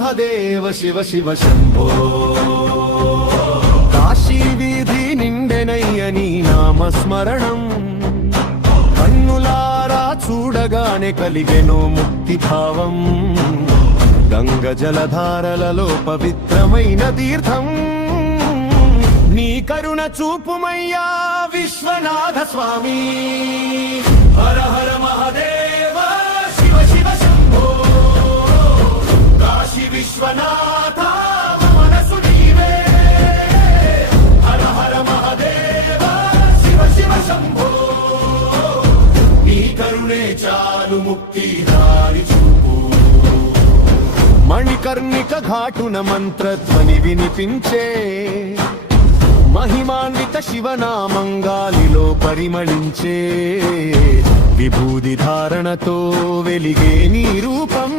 మహదేవ శివ శివ శంభో కాశీ వీధి నిండెనయ్య నీ నామస్మరణం కన్నులారా చూడగానే కలిగెను ముక్తి భావం గంగ జలధారలలో పవిత్రమైన తీర్థం నీ కరుణ చూపుమయ్యా విశ్వనాథ స్వామి హర హర మహదేవ శివ శివ శంభో కాశీ విశ్వనాథ మనసు నీవే హర హర మహదేవ శివ శివ శంభో నీ కరుణే చాలు ముక్తి దారి చూపు మణికర్ణిక ఘాటున మంత్రధ్వని వినిపించే మహిమాన్విత శివనామంగాలిలో పరిమళించే విభూది ధారణతో వెలిగే నీ రూపం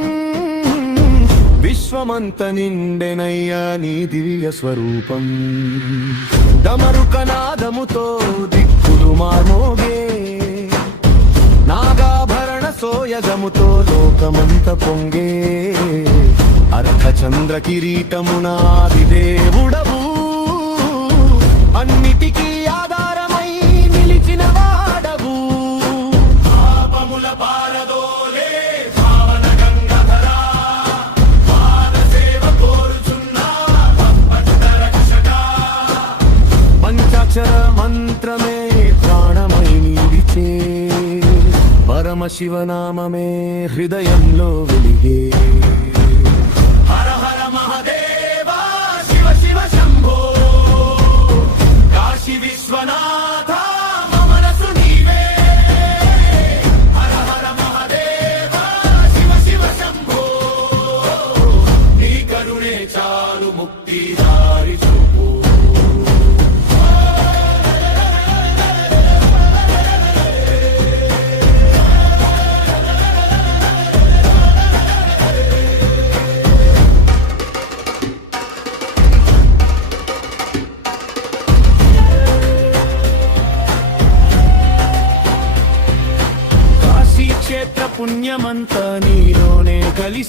విశ్వమంత నిండెనయ్యా నీ దివ్య స్వరూపం డమరుకనాదముతో దిక్కులు మార్మోగే నాగాభరణ సోయగముతో లోకమంత పొంగే అర్ధచంద్ర కిరీటమునాది దేవుడవు అన్నిటికీ ఆధారమై నిలిచిన వాడవు పాపముల పారదోలే పావన గంగాధరా పాద సేవ కోరుచున్నా రక్షక పంచాక్షర మంత్రమే ప్రాణమై నిలిచే పరమశివనామమే హృదయంలో వెలిగే హర హర మహదేవ శివ శివ శంభో కాశీ విశ్వనాథ మనసు నీవే హర హర మహదేవ శివ శివ శంభో నీ కరుణే చాలు ముక్తి దారి చూపు క్షేత్ర పుణ్యమంతా నీలోనే కలిసి